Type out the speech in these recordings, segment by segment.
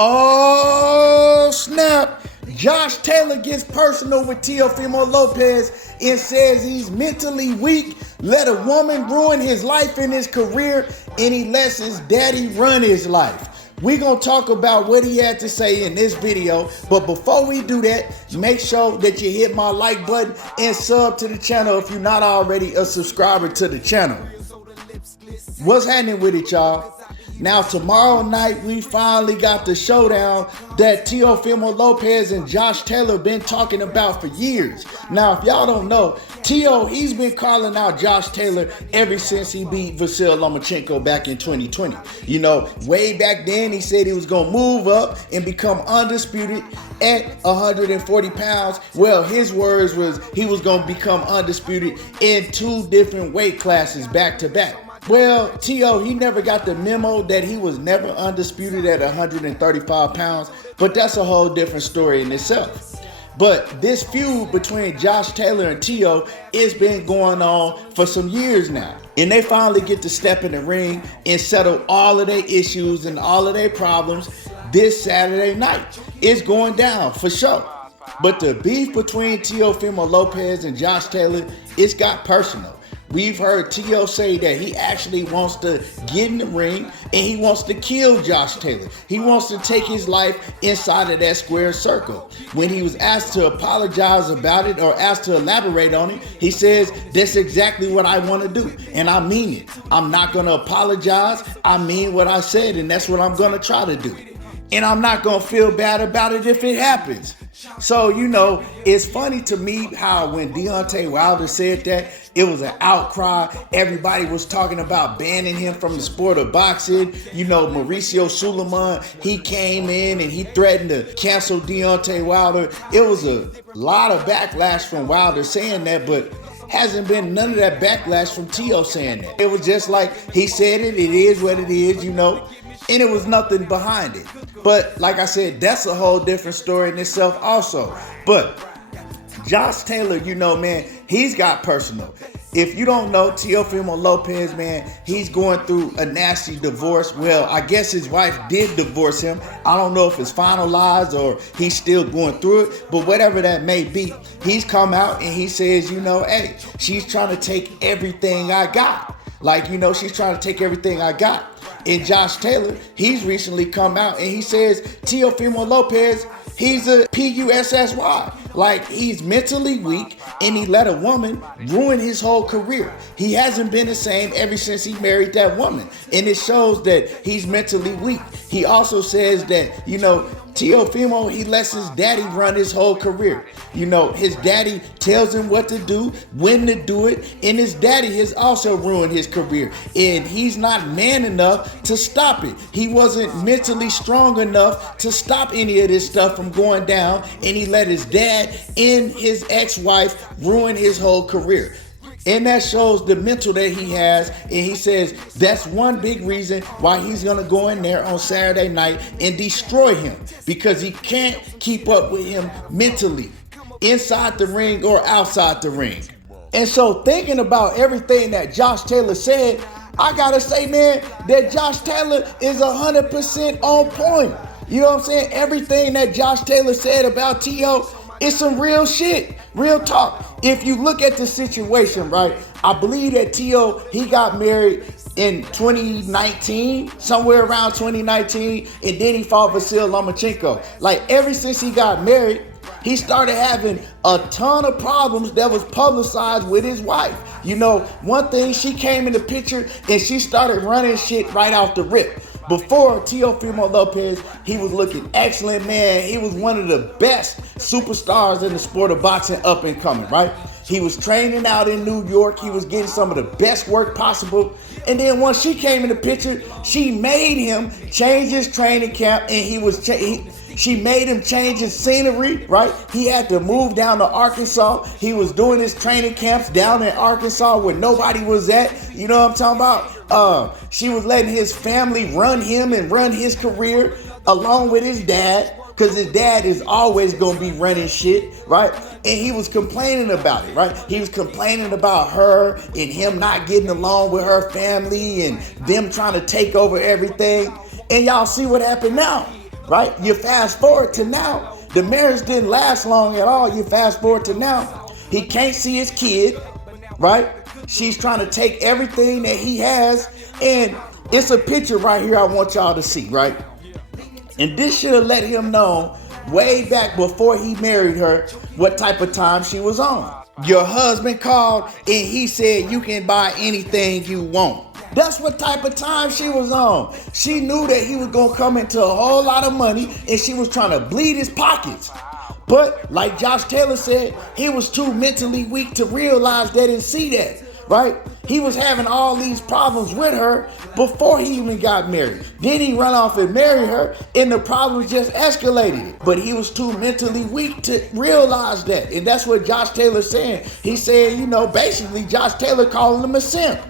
Oh, snap. Josh Taylor gets personal with Teofimo Lopez and says he's mentally weak, let a woman ruin his life and his career, and he lets his daddy run his life. We're going to talk about what he had to say in this video, but before we do that, make sure that you hit my like button and sub to the channel if you're not already a subscriber to the channel. What's happening with it, y'all? Now, tomorrow night, we finally got the showdown that Teofimo Lopez and Josh Taylor been talking about for years. Now, if y'all don't know, Teo, he's been calling out Josh Taylor ever since he beat Vasyl Lomachenko back in 2020. You know, way back then, he said he was going to move up and become undisputed at 140 pounds. Well, his words was he was going to become undisputed in 2 different weight classes back to back. Well, Teo, he never got the memo that he was never undisputed at 135 pounds, but that's a whole different story in itself. But this feud between Josh Taylor and Teo has been going on for some years now. And they finally get to step in the ring and settle all of their issues and all of their problems this Saturday night. It's going down for sure. But the beef between Teofimo Lopez and Josh Taylor, it's got personal. We've heard Teo say that he actually wants to get in the ring and he wants to kill Josh Taylor. He wants to take his life inside of that square circle. When he was asked to apologize about it or asked to elaborate on it, he says, that's exactly what I want to do. And I mean it. I'm not going to apologize. I mean what I said, and that's what I'm going to try to do. And I'm not going to feel bad about it if it happens. So, you know, it's funny to me how when Deontay Wilder said that, it was an outcry. Everybody was talking about banning him from the sport of boxing. You know, Mauricio Suleiman, he came in and he threatened to cancel Deontay Wilder. It was a lot of backlash from Wilder saying that, but hasn't been none of that backlash from Teo saying that. It was just like he said it is what it is, you know. And it was nothing behind it. But like I said, that's a whole different story in itself also. But Josh Taylor, you know, man, he's got personal. If you don't know Teofimo Lopez, man, he's going through a nasty divorce. Well, I guess his wife did divorce him. I don't know if it's finalized or he's still going through it, but whatever that may be, he's come out and he says, you know, hey, she's trying to take everything I got. Like, you know, she's trying to take everything I got. And Josh Taylor, he's recently come out and he says Teofimo Lopez, he's a PUSSY. Like, he's mentally weak and he let a woman ruin his whole career. He hasn't been the same ever since he married that woman. And it shows that he's mentally weak. He also says that, you know, Teofimo, he lets his daddy run his whole career. You know, his daddy tells him what to do, when to do it, and his daddy has also ruined his career. And he's not man enough to stop it. He wasn't mentally strong enough to stop any of this stuff from going down, and he let his dad and his ex-wife ruin his whole career. And that shows the mental that he has. And he says that's one big reason why he's going to go in there on Saturday night and destroy him, because he can't keep up with him mentally, inside the ring or outside the ring. And so thinking about everything that Josh Taylor said, I got to say, man, that Josh Taylor is 100% on point. You know what I'm saying? Everything that Josh Taylor said about Teo is some real shit. Real talk. If you look at the situation, right, I believe that Teo, he got married in 2019, somewhere around 2019, and then he fought Vasyl Lomachenko. Like, ever since he got married, he started having a ton of problems that was publicized with his wife. You know, one thing, she came in the picture and she started running shit right off the rip. Before Teofimo Lopez, he was looking excellent, man. He was one of the best superstars in the sport of boxing, up and coming, right? He was training out in New York. He was getting some of the best work possible. And then once she came in the picture, she made him change his training camp, and she made him change his scenery, right? He had to move down to Arkansas. He was doing his training camps down in Arkansas where nobody was at. You know what I'm talking about? She was letting his family run him and run his career along with his dad, because his dad is always going to be running shit, right? And he was complaining about it, right? He was complaining about her and him not getting along with her family and them trying to take over everything. And y'all see what happened now. right? You fast forward to now, the marriage didn't last long at all. You fast forward to now, he can't see his kid, right? She's trying to take everything that he has, and it's a picture right here I want y'all to see, right? And this should have let him know way back before he married her what type of time she was on. Your husband called and he said you can buy anything you want. That's what type of time she was on. She knew that he was gonna come into a whole lot of money and she was trying to bleed his pockets. But like Josh Taylor said, he was too mentally weak to realize that and see that, right? He was having all these problems with her before he even got married. Then he run off and marry her and the problems just escalated. But he was too mentally weak to realize that. And that's what Josh Taylor's saying. He's saying, you know, basically Josh Taylor calling him a simp.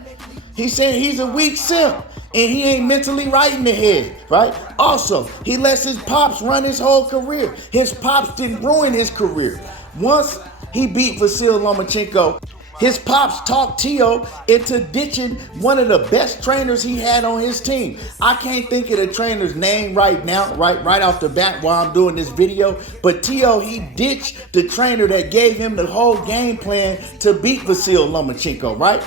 He's saying he's a weak simp and he ain't mentally right in the head, right? Also, he lets his pops run his whole career. His pops didn't ruin his career. Once he beat Vasyl Lomachenko, his pops talked Teo into ditching one of the best trainers he had on his team. I can't think of the trainer's name right now, right off the bat while I'm doing this video. But Teo, he ditched the trainer that gave him the whole game plan to beat Vasyl Lomachenko, right?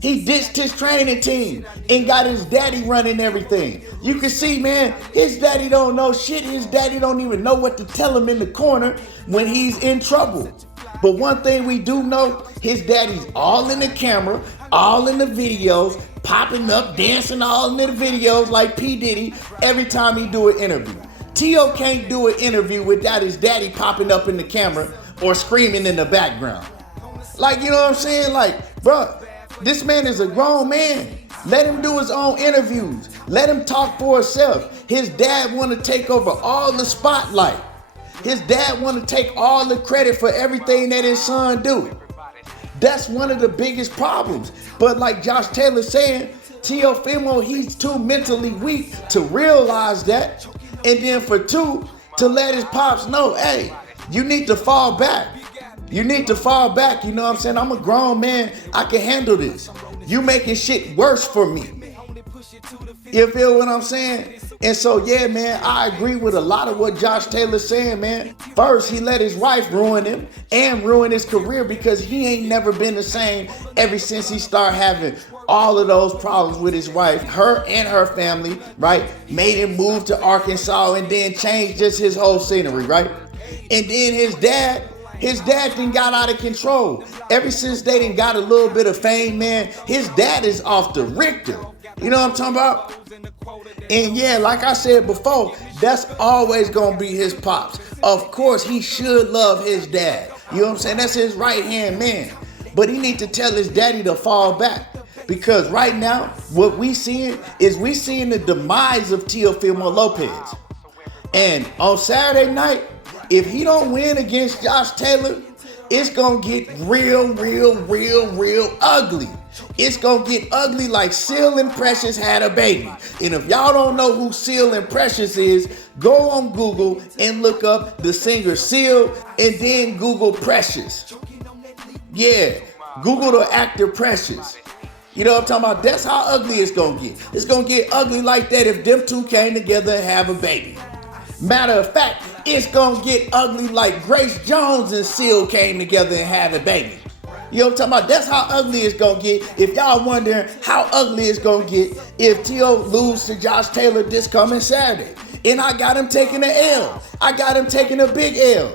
He ditched his training team and got his daddy running everything. You can see, man, his daddy don't know shit. His daddy don't even know what to tell him in the corner when he's in trouble. But one thing we do know, his daddy's all in the camera, all in the videos, popping up, dancing all in the videos like P. Diddy every time he do an interview. Teo can't do an interview without his daddy popping up in the camera or screaming in the background. Like, you know what I'm saying? Like, bro, this man is a grown man. Let him do his own interviews. Let him talk for himself. His dad want to take over all the spotlight. His dad want to take all the credit for everything that his son do. That's one of the biggest problems. But like Josh Taylor saying, Teofimo, he's too mentally weak to realize that. And then for two, to let his pops know, hey, you need to fall back. You need to fall back, you know what I'm saying? I'm a grown man, I can handle this. You making shit worse for me. You feel what I'm saying? And so, yeah, man, I agree with a lot of what Josh Taylor's saying, man. First, he let his wife ruin him and ruin his career because he ain't never been the same ever since he started having all of those problems with his wife, her and her family, right? Made him move to Arkansas and then change just his whole scenery, right? And then his dad done got out of control. Ever since they done got a little bit of fame, man, his dad is off the Richter. You know what I'm talking about? And yeah, like I said before, that's always gonna be his pops. Of course, he should love his dad. You know what I'm saying? That's his right-hand man. But he need to tell his daddy to fall back. Because right now, what we seeing the demise of Teofimo Lopez. And on Saturday night, if he don't win against Josh Taylor, it's gonna get real ugly. It's gonna get ugly like Seal and Precious had a baby. And if y'all don't know who Seal and Precious is, go on Google and look up the singer Seal and then Google Precious. Yeah, Google the actor Precious. You know what I'm talking about? That's how ugly it's gonna get. It's gonna get ugly like that if them two came together and have a baby. Matter of fact, it's gonna get ugly like Grace Jones and Seal came together and had a baby. You know what I'm talking about? That's how ugly it's gonna get. If y'all wondering how ugly it's gonna get if Teo lose to Josh Taylor this coming Saturday. And I got him taking an L. I got him taking a big L.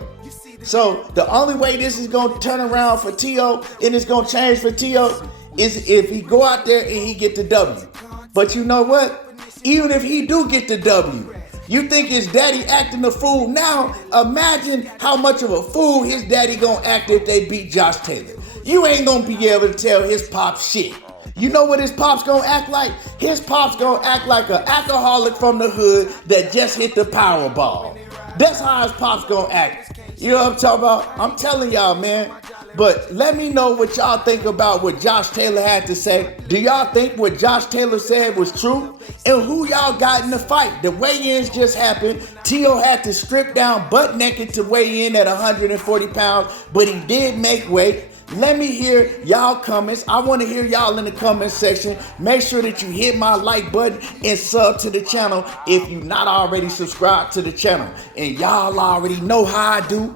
So the only way this is gonna turn around for Teo and it's gonna change for Teo is if he go out there and he get the W. But you know what? Even if he do get the W, you think his daddy acting a fool now? Imagine how much of a fool his daddy gonna act if they beat Josh Taylor. You ain't gonna be able to tell his pops shit. You know what his pops gonna act like? His pops gonna act like an alcoholic from the hood that just hit the Powerball. That's how his pops gonna act. You know what I'm talking about? I'm telling y'all, man. But let me know what y'all think about what Josh Taylor had to say. Do y'all think what Josh Taylor said was true? And who y'all got in the fight? The weigh-ins just happened. Teo had to strip down butt naked to weigh in at 140 pounds, but he did make weight. Let me hear y'all comments. I want to hear y'all in the comment section. Make sure that you hit my like button and sub to the channel if you're not already subscribed to the channel. And y'all already know how I do.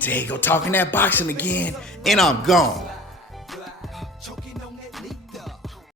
There you go, talking that boxing again, and I'm gone.